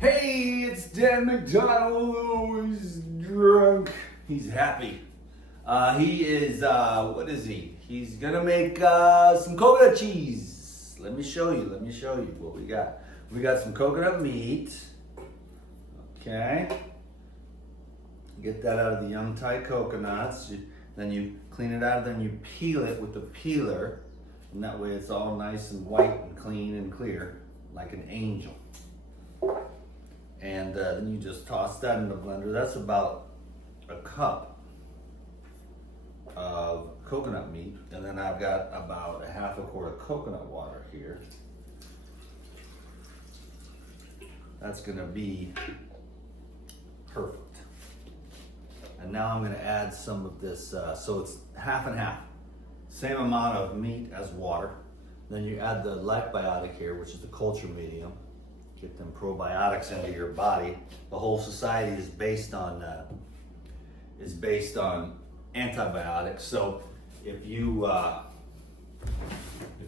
Hey, it's Dan McDonald. Oh, he's drunk. He's happy. He is, what is he? He's gonna make some coconut cheese. Let me show you what we got. We got some coconut meat. Okay. Get that out of the young Thai coconuts. Then you clean it out, then you peel it with the peeler. And that way it's all nice and white and clean and clear, like an angel. And then you just toss that in the blender. That's about a cup of coconut meat. And then I've got about a half a quart of coconut water here. That's gonna be perfect. And now I'm gonna add some of this, so it's half and half. Same amount of meat as water. Then you add the lactobiotic here, which is the culture medium. Get them probiotics into your body. The whole society is based on antibiotics. So if you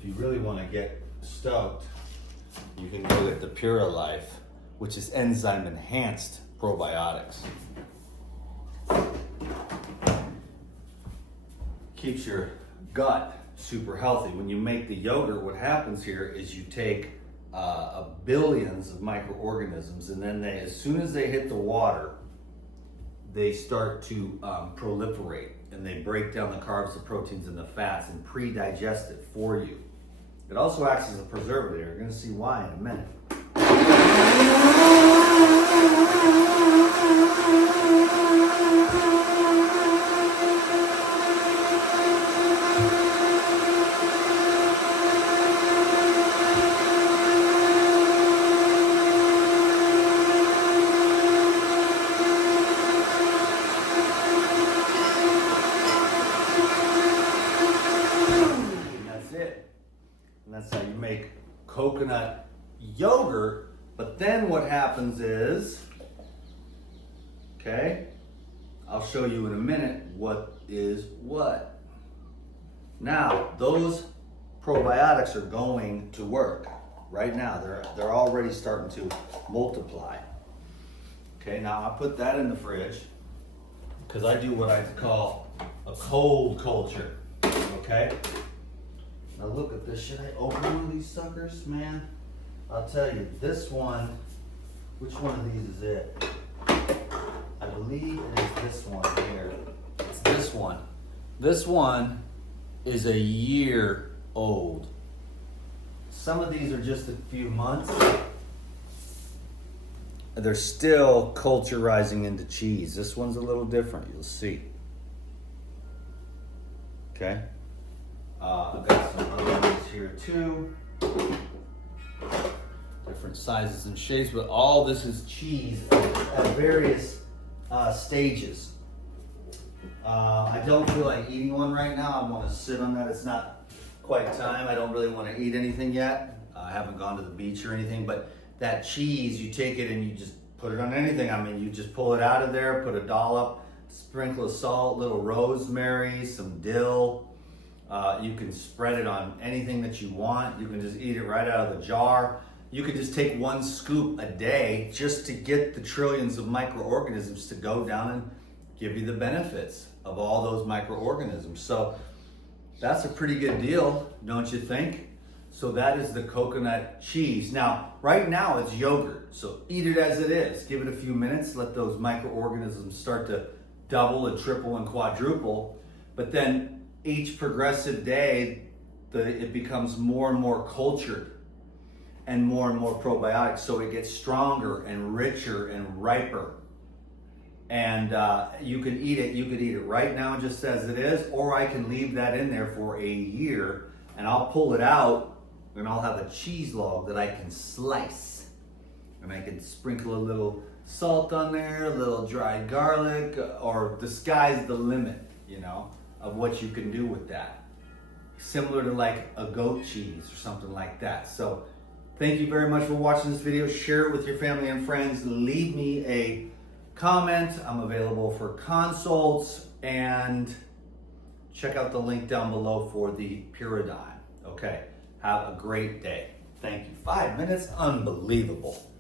really want to get stoked, you can go get the Pura Life, which is enzyme enhanced probiotics. Keeps your gut super healthy. When you make the yogurt, what happens here is you take billions of microorganisms, and then they, as soon as they hit the water, they start to proliferate, and they break down the carbs, the proteins, and the fats, and pre-digest it for you. It also acts as a preservative. You're going to see why in a minute. And that's how you make coconut yogurt. But then what happens is, okay, I'll show you in a minute what is what. Now, those probiotics are going to work right now. They're already starting to multiply. Okay, now I put that in the fridge because I do what I call a cold culture. Okay. Now look at this. Should I open one of these suckers, man? I'll tell you, this one, which one of these is it? I believe it is this one here. It's this one. This one is a year old. Some of these are just a few months. They're still culturizing into cheese. This one's a little different, you'll see. Okay. I've got some other ones here too. Different sizes and shapes, but all this is cheese at various stages. I don't feel like eating one right now. I want to sit on that. It's not quite time. I don't really want to eat anything yet. I haven't gone to the beach or anything, but that cheese, you take it and you just put it on anything. I mean, you just pull it out of there, put a dollop, sprinkle of salt, little rosemary, some dill. You can spread it on anything that you want. You can just eat it right out of the jar. You can just take one scoop a day just to get the trillions of microorganisms to go down and give you the benefits of all those microorganisms. So that's a pretty good deal, don't you think? So that is the coconut cheese. Now, right now it's yogurt, so eat it as it is. Give it a few minutes, let those microorganisms start to double and triple and quadruple. But then each progressive day, it becomes more and more cultured and more probiotics. So it gets stronger and richer and riper. And you can eat it. You could eat it right now just as it is, or I can leave that in there for a year and I'll pull it out and I'll have a cheese log that I can slice. And I can sprinkle a little salt on there, a little dried garlic, or the sky's the limit, you know, of what you can do with that. Similar to like a goat cheese or something like that. So thank you very much for watching this video. Share it with your family and friends. Leave me a comment. I'm available for consults, and check out the link down below for the Paradigm. Okay, have a great day. Thank you. 5 minutes, unbelievable.